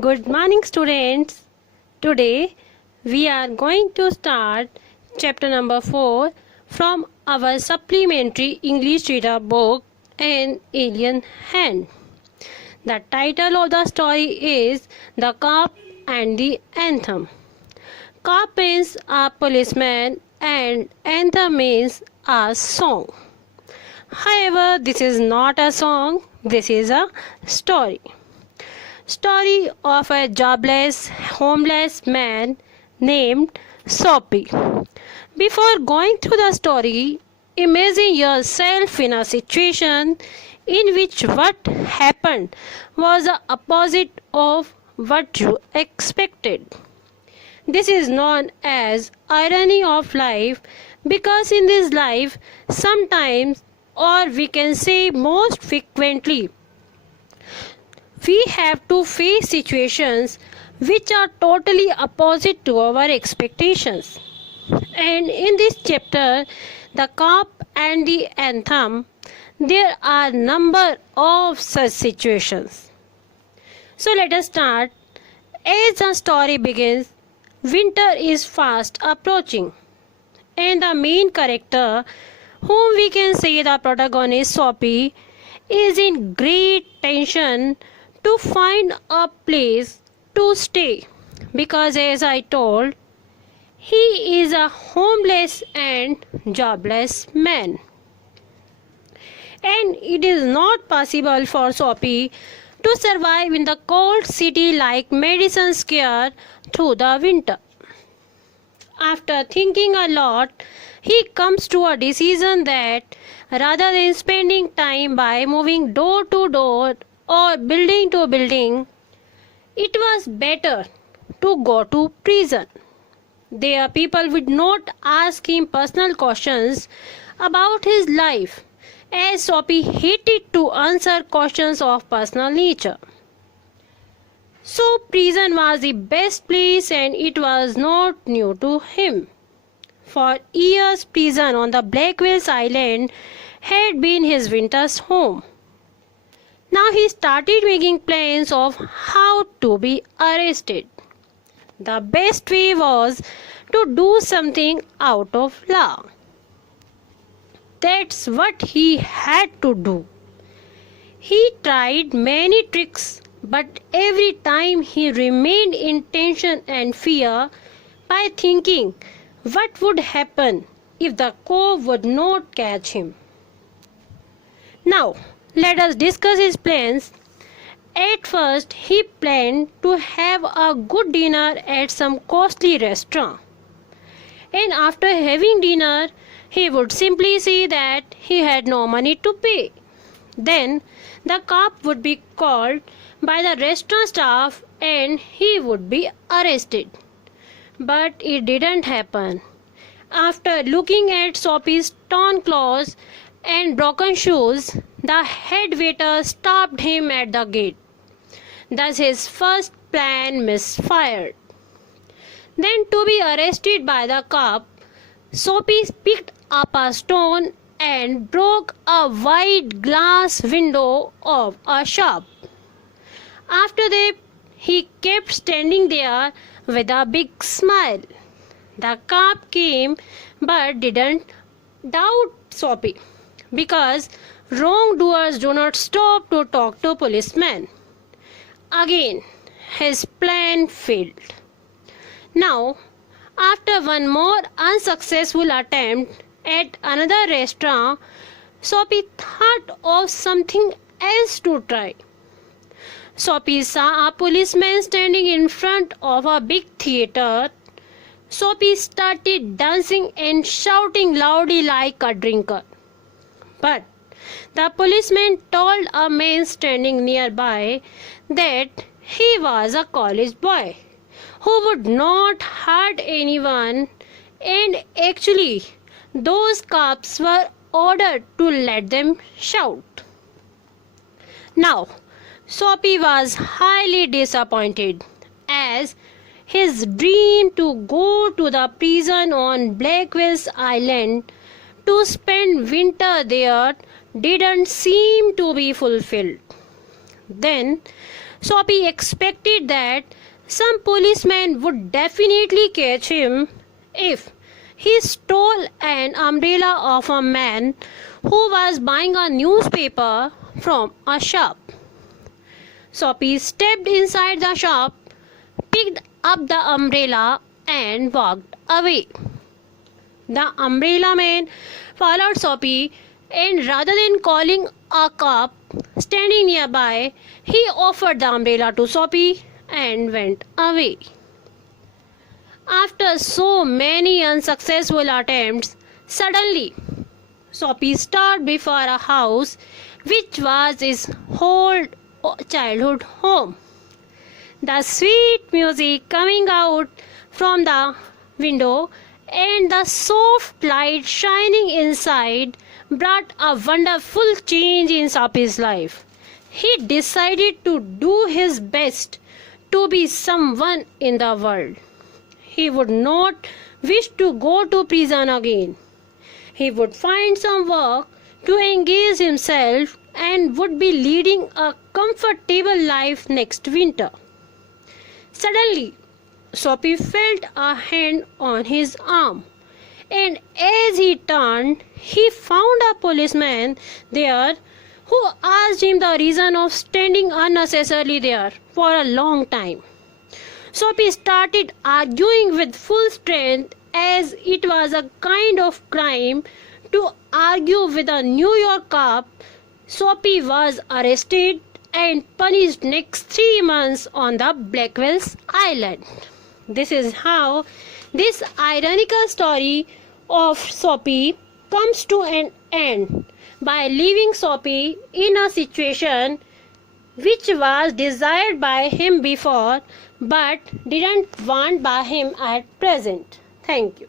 Good morning, students. Today we are going to start chapter number 4 from our supplementary English reader book, An Alien Hand. The title of the story is The Cop and the Anthem. Cop means a policeman and anthem means a song. However, this is not a song, this is a story. Story of a jobless, homeless man named Soapy. Before going through the story, imagine yourself in a situation in which what happened was the opposite of what you expected. This is known as irony of life because in this life, sometimes, or we can say most frequently, we have to face situations which are totally opposite to our expectations. And in this chapter, the cop and the anthem, there are number of such situations. So let us start. As the story begins, winter is fast approaching, and the main character, whom we can say the protagonist Soapy, is in great tension to find a place to stay because, as I told, he is a homeless and jobless man. And it is not possible for Soapy to survive in the cold city like Madison Square through the winter. After thinking a lot, he comes to a decision that rather than spending time by moving door to door or building to building, it was better to go to prison. There people would not ask him personal questions about his life, as Soapy hated to answer questions of personal nature. So prison was the best place and it was not new to him. For years prison on the Blackwell's Island had been his winter's home. Now he started making plans of how to be arrested. The best way was to do something out of law. That's what he had to do. He tried many tricks, but every time he remained in tension and fear by thinking what would happen if the cop would not catch him. Now, let us discuss his plans. At first, he planned to have a good dinner at some costly restaurant. And after having dinner, he would simply say that he had no money to pay. Then, the cop would be called by the restaurant staff and he would be arrested. But it didn't happen. After looking at Soapy's torn clothes and broken shoes, the head waiter stopped him at the gate. Thus his first plan misfired. Then to be arrested by the cop, Soapy picked up a stone and broke a wide glass window of a shop. After that, he kept standing there with a big smile. The cop came but didn't doubt Soapy because wrongdoers do not stop to talk to policemen. Again, his plan failed. Now, after one more unsuccessful attempt at another restaurant, Soapy thought of something else to try. Soapy saw a policeman standing in front of a big theater. Soapy started dancing and shouting loudly like a drinker. But the policeman told a man standing nearby that he was a college boy who would not hurt anyone, and actually those cops were ordered to let them shout. Now, Soapy was highly disappointed as his dream to go to the prison on Blackwell's Island to spend winter there didn't seem to be fulfilled. Then Soapy expected that some policemen would definitely catch him if he stole an umbrella of a man who was buying a newspaper from a shop. Soapy stepped inside the shop, picked up the umbrella, and walked away. The umbrella man followed Soapy, and rather than calling a cop standing nearby, he offered the umbrella to Soapy and went away. After so many unsuccessful attempts, suddenly Soapy stopped before a house which was his whole childhood home. The sweet music coming out from the window and the soft light shining inside brought a wonderful change in Soapy's life. He decided to do his best to be someone in the world. He would not wish to go to prison again. He would find some work to engage himself and would be leading a comfortable life next winter. Suddenly, Soapy felt a hand on his arm, and as he turned, he found a policeman there who asked him the reason of standing unnecessarily there for a long time. Soapy started arguing with full strength as it was a kind of crime to argue with a New York cop. Soapy was arrested and punished next 3 months on the Blackwell's Island. This is how this ironical story of Soapy comes to an end by leaving Soapy in a situation which was desired by him before but didn't want by him at present. Thank you.